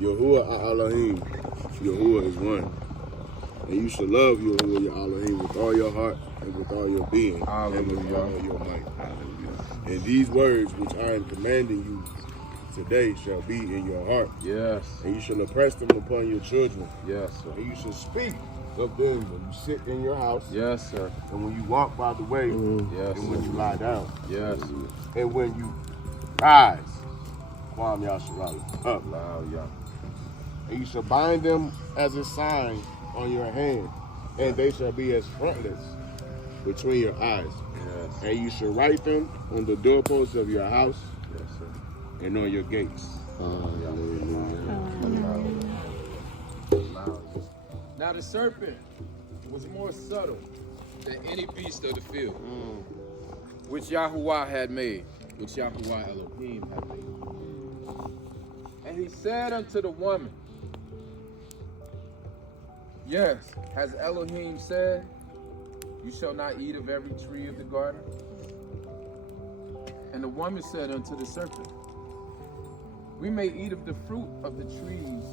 Yahuwah Elohim. Yahuwah is one. And you should love Yahuwah your Elohim with all your heart and with all your being and with all your might. And these words which I am commanding you today shall be in your heart. Yes. And you shall impress them upon your children. Yes, sir. And you shall speak of them when you sit in your house. Yes, sir. And when you walk by the way. Yes. And when you lie down. Yes. And when you rise. Kwam Yasharala. Up. Loud, yeah. And you shall bind them as a sign on your hand. And they shall be as frontlets between your eyes. Yes. And you shall write them on the doorposts of your house. Yes, sir. And on your gates. Now the serpent was more subtle than any beast of the field, which Yahuwah had made, which Yahuwah Elohim had made. And he said unto the woman, yes, has Elohim said, you shall not eat of every tree of the garden? And the woman said unto the serpent, we may eat of the fruit of the trees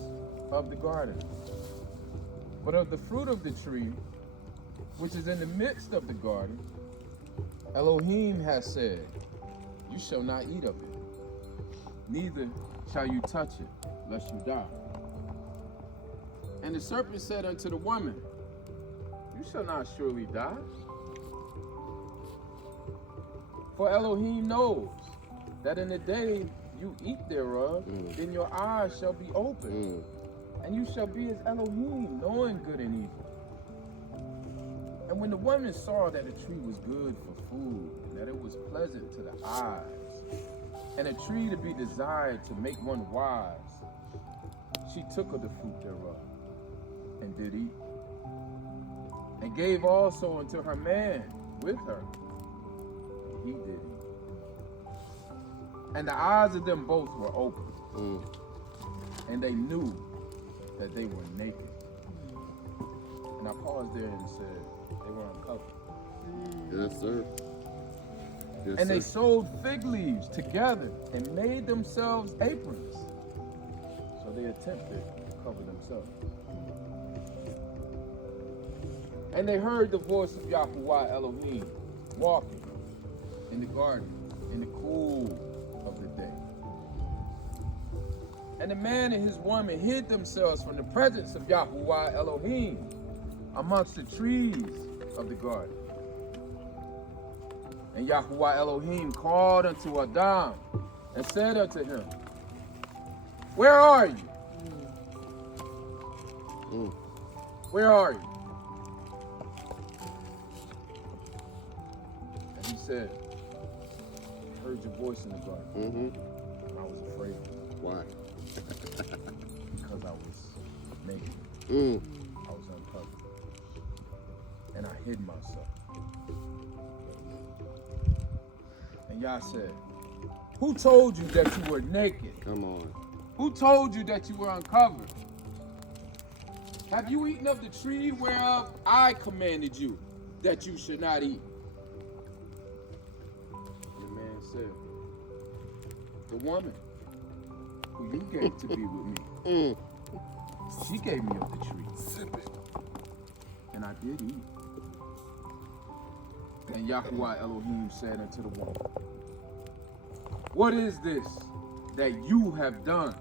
of the garden. But of the fruit of the tree, which is in the midst of the garden, Elohim has said, you shall not eat of it, neither shall you touch it, lest you die. And the serpent said unto the woman, you shall not surely die. For Elohim knows that in the day you eat thereof, then your eyes shall be opened, and you shall be as Elohim, knowing good and evil. And when the woman saw that the tree was good for food, and that it was pleasant to the eyes, and a tree to be desired to make one wise, she took of the fruit thereof, and did eat, and gave also unto her man with her, and he did eat. And the eyes of them both were opened, and they knew that they were naked. And I paused there and said, they were uncovered. Yes, sir. Yes, And they sir. sewed fig leaves together and made themselves aprons. So they attempted to cover themselves. And they heard the voice of Yahuwah Elohim walking in the garden in the cool of the day. And the man and his woman hid themselves from the presence of Yahuwah Elohim amongst the trees of the garden. And Yahuwah Elohim called unto Adam and said unto him, where are you? Where are you? And he said, I heard your voice in the garden. And I was afraid. Why? Because I was naked. I was uncovered. And I hid myself. And Yah said, who told you that you were naked? Come on. Who told you that you were uncovered? Have you eaten of the tree whereof I commanded you that you should not eat? And the man said, the woman who you gave to be with me, she gave me of the tree. Sip it. And I did eat. And Yahuwah Elohim said unto the woman, what is this that you have done?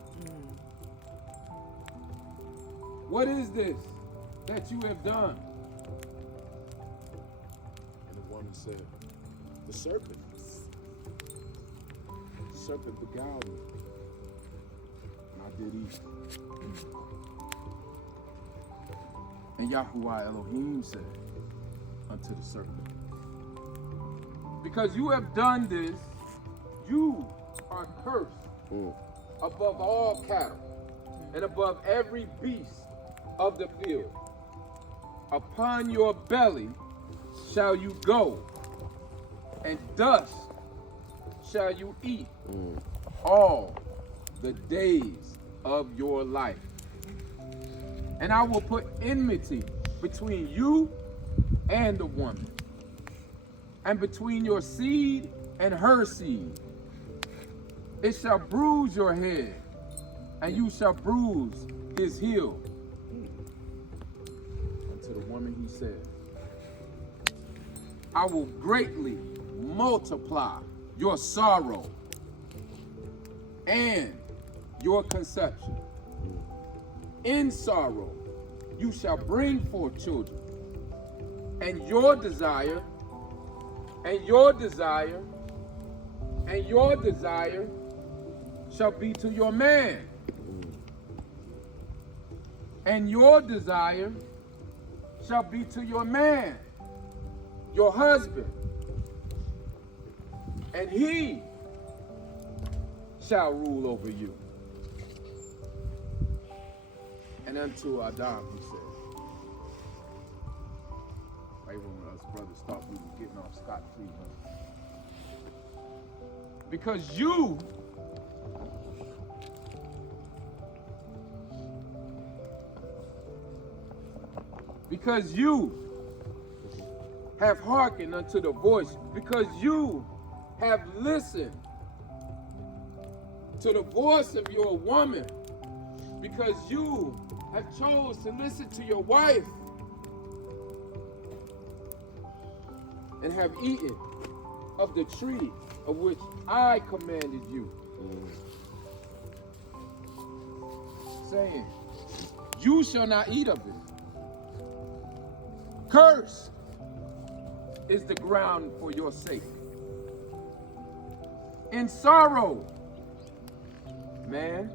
What is this that you have done? And the woman said, the serpent. The serpent beguiled me. And I did eat. And Yahuwah Elohim said unto the serpent, because you have done this, you are cursed above all cattle and above every beast of the field. Upon your belly shall you go, and dust shall you eat all the days of your life. And I will put enmity between you and the woman, and between your seed and her seed. It shall bruise your head, and you shall bruise his heel. And to the woman he said, I will greatly multiply your sorrow and your conception. In sorrow you shall bring forth children, and your desire, and your desire, and your desire shall be to your man, and your desire shall be to your man, your husband, and he shall rule over you. And unto Adam he said, right when us brothers thought we were getting off scot-free, huh? Because you have hearkened unto the voice, because you have listened to the voice of your woman, because you have chose to listen to your wife and have eaten of the tree of which I commanded you, saying, you shall not eat of it. Cursed is the ground for your sake. In sorrow, men,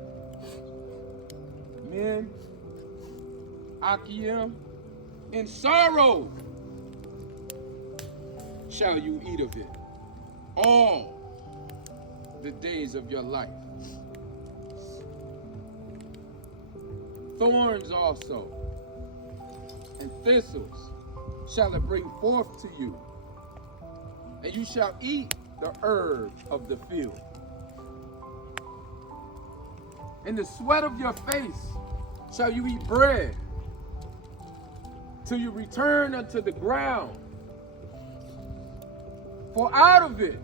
Achiam, in sorrow shall you eat of it all the days of your life. Thorns also and thistles shall it bring forth to you, and you shall eat the herb of the field. In the sweat of your face shall you eat bread, till you return unto the ground. For out of it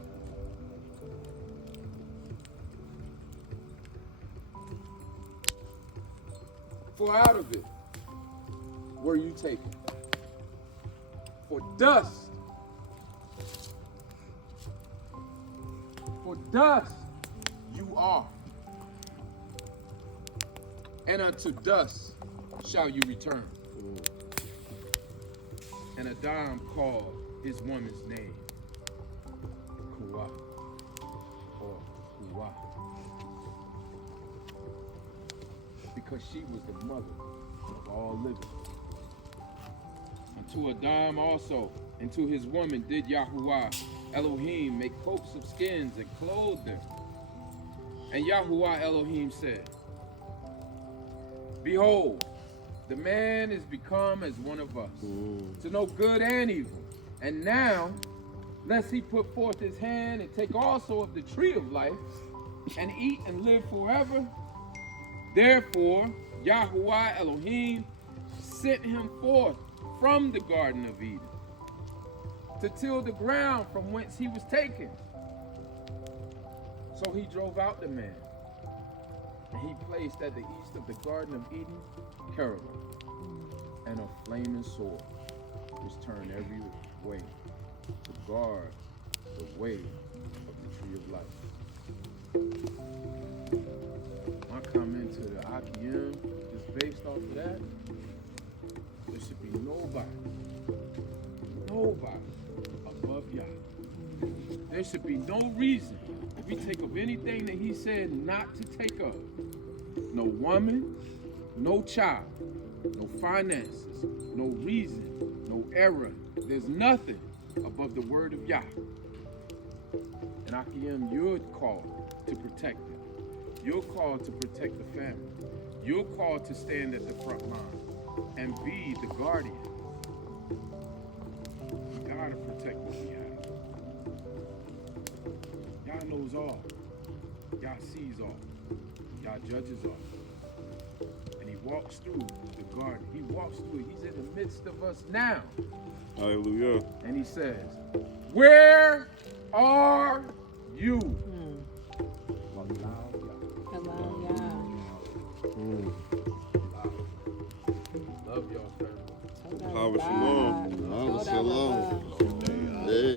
were you taken. For dust you are, and unto dust shall you return. And Adam called his woman's name Kuwa, or Kuwa, because she was the mother of all living. And to Adam also, and to his woman did Yahuwah Elohim make coats of skins and clothe them. And Yahuwah Elohim said, behold, the man is become as one of us, to know good and evil. And now, lest he put forth his hand and take also of the tree of life, and eat and live forever. Therefore, Yahuwah Elohim sent him forth from the Garden of Eden, to till the ground from whence he was taken. So he drove out the man, and he placed at the east of the Garden of Eden cherubim and a flaming sword, which turned every way to guard the way of the tree of life. My comment to the Achiam, just based off of that, there should be nobody above Yah. There should be no reason, if we take of anything that he said not to take of. No woman, no child, no finances, no reason, no error. There's nothing above the word of Yah. And Achiam, you're called to protect it. You're called to protect the family. You're called to stand at the front line and be the guardian. We gotta protect what we have. Yah knows all. Yah sees all. Yah judges all. And he walks through the garden. He walks through it. He's in the midst of us now. Hallelujah. And he says, where are you? Allow Yah. Love y'all, family. Harvest Shalom. Harvest Shalom. Yeah.